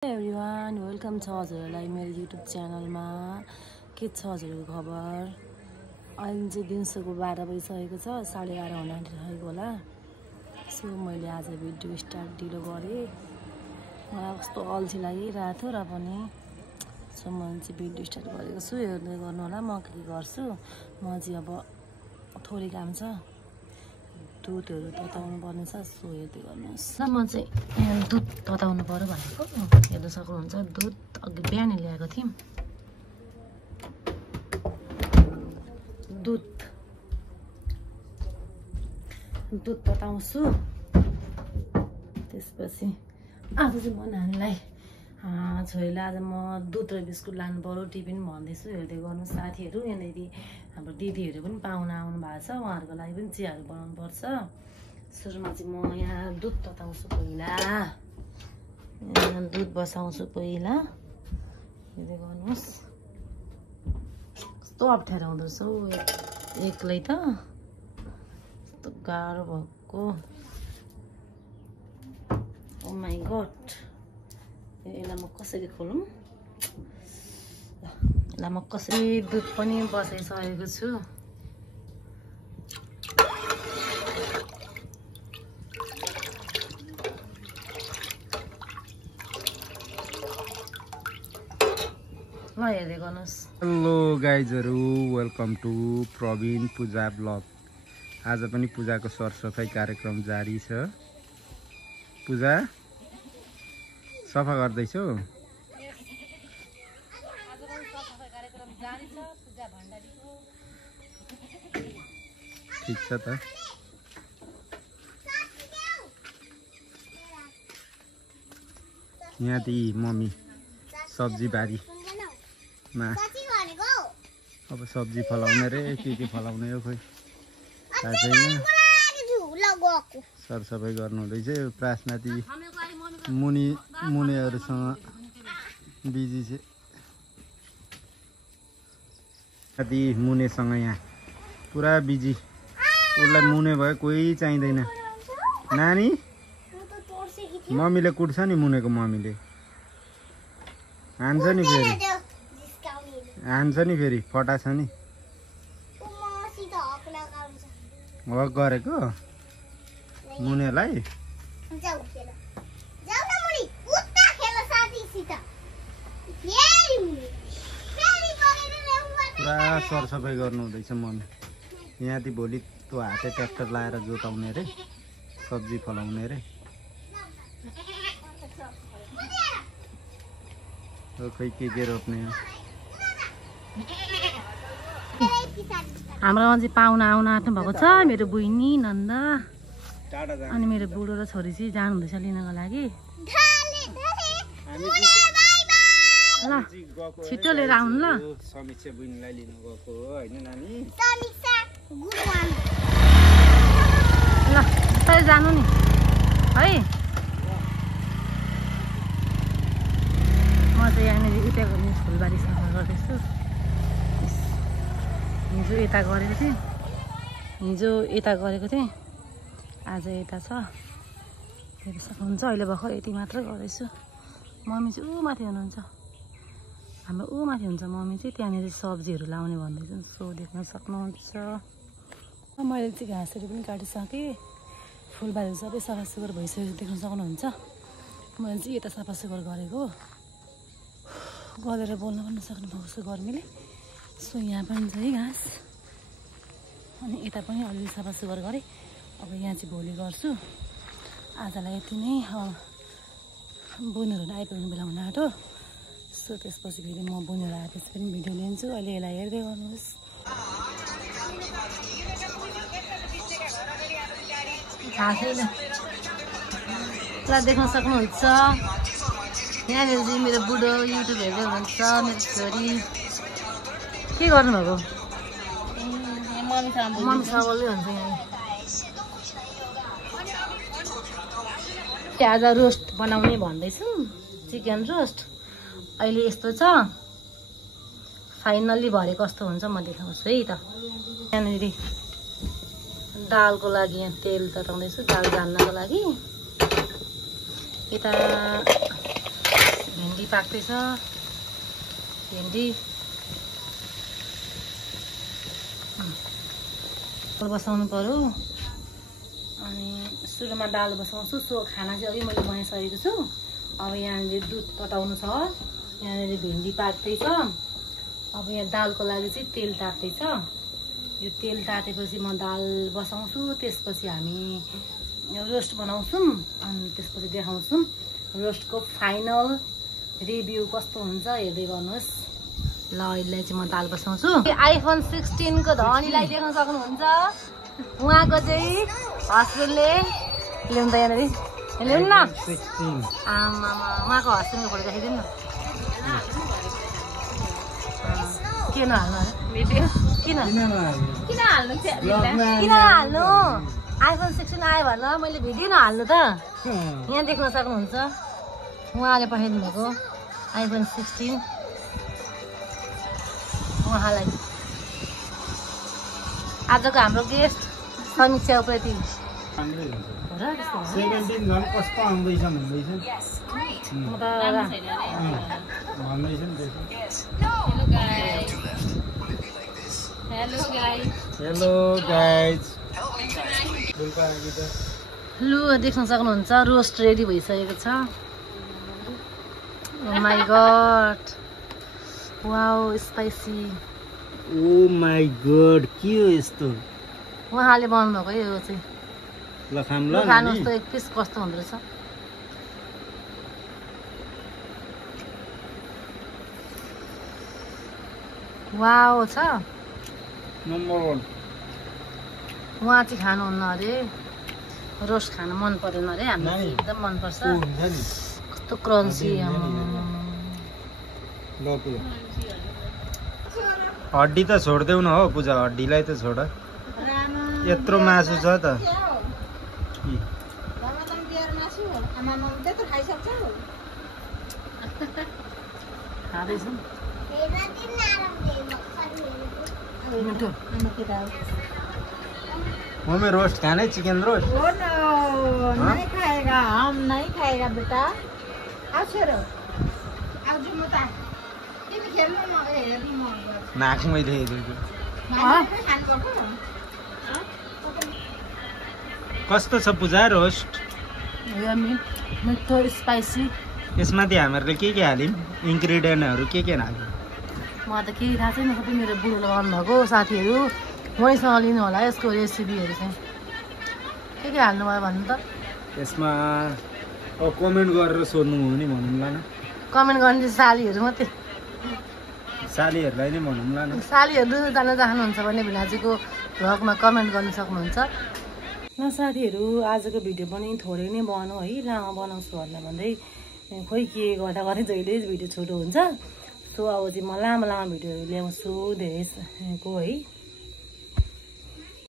Everyone welcome छ हजुरहरूलाई मेरो युट्युब च्यानलमा। के छ हजुरको खबर? अहिले चाहिँ दिउँसोको 12 बजिसकेको छ, 11:30 हुन आँटिसकेको होला। सो मैले आज भिडियो स्टार्ट ढिलो गरेँ, मलाई कस्तो अल्छी लागिरहेको थियो र पनि सो मैले चाहिँ भिडियो स्टार्ट गरेको छु। हेर्दै गर्नु होला म के गर्छु। म चाहिँ अब थोरै काम छ, दुधहरू तताउनु पर्ने छ, सो हेर्दै गर्नुहोस्। म चाहिँ दुध तताउनु पर्यो भनेको हेर्न सक्नुहुन्छ। दुध अघि बिहान ल्याएको थियौँ, दुध तताउँछु। त्यसपछि आज चाहिँ म नानीलाई छोरीलाई आज म दुध र बिस्कुट लानु पर्यो टिफिन भन्दैछु। हेर्दै गर्नु साथीहरू, यहाँनिर हाम्रो दिदीहरू पनि पाहुना आउनु भएको छ, उहाँहरूको लागि पनि चियाहरू बनाउनु पर्छ। सुरुमा चाहिँ म यहाँ दुध तताउँछु, पहिला दुध बसाउँछु पहिला। हेर्दै गर्नुहोस् कस्तो अप्ठ्यारो हुँदो रहेछ हौ एक्लै त, कस्तो गाह्रो भएको। ओ माई गड, यसलाई म कसरी खोलौँ? यसलाई म कसरी दुध पनि बसाइसकेको छु। ल हेर्दै गर्नुहोस्। हेलो गाइजहरू, welcome to Praveen Puja blog. आज पनि पूजाको सरसफाइ कार्यक्रम जारी छ। पूजा सफा गर्दैछौ? ठिक छ त। यहाँ ती मम्मी सब्जी बारीमा अब सब्जी फलाउने रे, के फलाउने हो खोइ थाहा छैन। सरसफाइ गर्नु हुँदैछ। प्रार्थना ती मुनिहरूसँग बिजी छ। ती मुनेसँग यहाँ पुरा बिजी। उसलाई मुने भयो कोही चाहिँदैन। नानी मम्मीले कुट्छ नि, मुनेको मम्मीले हान्छ नि, फेरि हान्छ नि, फेरि फटाछ नि। हक गरेको मुनेलाई। पुरा सरसफाइ गर्नु हुँदैछ मम्मी। यहाँ ती भोलि त्यो हाते ट्र्याक्टर लाएर जोताउने रे, सब्जी फलाउने रे। खै के रोप्ने हो। हाम्रोमा चाहिँ पाहुना आउन आँट्नु भएको छ। मेरो बहिनी नन्दा अनि मेरो बुढो र छोरी चाहिँ जानुहुँदैछ लिनको लागि। ल छिटो लिएर आउनु ल। समीक्षा बहिनीलाई लिनु गएको हो हैन नानी? ल बिस्तारै जानु नि है। म चाहिँ यहाँनिर उता गर्ने फुलबारी सफा गर्दैछु। हिजो यता गरेको थिएँ, आज यता छ। फेरि सक्नुहुन्छ। अहिले भर्खर यति मात्र गर्दैछु। मम्मी चाहिँ ऊ माथि हुनुहुन्छ, हाम्रो ऊ माथि हुन्छ मम्मी चाहिँ। त्यहाँनिर सब्जीहरू लाउने भन्दैछ, सो देख्न सक्नुहुन्छ। मैले चाहिँ घाँसहरू पनि काटिसकेँ, फुलबारीहरू सबै सफासुग्घर भइसकेको देख्न सक्नुहुन्छ। मैले चाहिँ यता सफासुग्घर गरेको, गरेर बोल्न पनि सक्नु भएको छ गर्मीले। सो यहाँ पनि छ है घाँस, अनि यता पनि अलिअलि सफासुग्घर गरेँ। अब यहाँ चाहिँ भोलि गर्छु। आजलाई यति नै। बुनहरू आइपुग्ने बेला हुन आँट्यो। सो त्यसपछि फेरि म बुनेर आएपछि पनि भिडियो लिन्छु। अहिले यसलाई हेर्दै गर्नुहोस्। ल देख्न सक्नुहुन्छ यहाँनिर चाहिँ मेरो बुढो युट्युब हेर्दै हुनुहुन्छ। मेरो छोरी के गर्नुभएको? मम्मीसँग बोल्दै हुन्छ। यहाँ आज रोस्ट बनाउने भन्दैछु, चिकन रोस्ट। अहिले यस्तो छ, फाइनल्ली भरे कस्तो हुन्छ म देखाउँछु है त। यहाँनिर दालको लागि यहाँ तेल तताउँदैछु, दाल जान्नको लागि। यता पाक्दैछ भेन्डी बसाउनु पर्यो अनि सुरुमा दाल बसाउँछु सो खाना चाहिँ अघि मैले बनाइसकेको छु अब यहाँनिर दुध तताउनु छ यहाँनिर भेन्डी पाक्दैछ अब यहाँ दालको लागि चाहिँ तेल तात्दैछ यो तेल तातेपछि म दाल बसाउँछु त्यसपछि हामी रोस्ट बनाउँछौँ अनि त्यसपछि देखाउँछौँ रोस्टको फाइनल रिभ्यू कस्तो हुन्छ हेर्दै गर्नुहोस् ल अहिले चाहिँ म दाल बसाउँछु आइफोन 16 को धनीलाई देख्न सक्नुहुन्छ उहाँको चाहिँ हस्बेन्डले ल्याउनु त यहाँनिर ल्याउनु न आमा उहाँको हस्बेन्डको फोटो देखाइदिनु न के नहाल्नु भिडियो किन हाल्नु आइफोन 16 आयो भन मैले भिडियो नहाल्नु त यहाँ देख्न सक्नुहुन्छ उहाँले पठाइदिनु भएको आइफोन 16 उहाँलाई आजको हाम्रो गेस्ट समीक्षा उप्रेती 17 झन् कस्तो आउँदैछ भन्दैछ भन्दैछ नि हेलो गाइज लु देख्न सक्नुहुन्छ रोस्ट रेडी भइसकेको छ oh my god wow spicy oh my god के हो यस्तो उहाँले बनाउनु भएको यो चाहिँ ल खाम ल खानुहोस् त एक पिस कस्तो हुँदो रहेछ वाओ छ नम्बर 1 उहाँ चाहिँ खानुहुन्न अरे रोस्ट खानु मन पर्दैन अरे हामीलाई एकदम मनपर्छ कस्तो क्रन्ची हड्डी त छोड्देऊ न हो पूजा हड्डीलाई त छोड यत्रो मासु छ त मम्मी रोस्ट खाने चिकन रोस्ट नहीं खाएगा हम नहीं खाएगा बेटा आओ छोरो आओ जो मता तिमी खेल्नु न हेर्नु म नाक मैले हेरेको कस्तो छ पूजा रोस्ट मिठो स्पाइसी यसमाथि हामीहरूले के हाल्यौँ इन्ग्रिडियन्टहरू के हाल्यौँ मलाई त केही थाहा छैन सबै मेरो बुढोले गर्नु भएको साथीहरू मैसँग लिनु होला यसको रेसिपीहरू चाहिँ के हाल्नुभयो भन्नु त यसमा अब कमेन्ट गरेर सोध्नु हो नि भनौँला न कमेन्ट गर्ने चाहिँ सालीहरू मात्रै सालीहरूलाई नै भनौँला न सालीहरू जान चाहनुहुन्छ भने भिनाजीको भ्लगमा कमेन्ट गर्न सक्नुहुन्छ ल साथीहरू आजको भिडियो पनि थोरै नै बनाउँ है लामो बनाउँछु भन्दै खोइ के गर्दा गर्दै जहिले भिडियो छोटो हुन्छ सो अब चाहिँ म लामो भिडियोहरू ल्याउँछु धेरैको है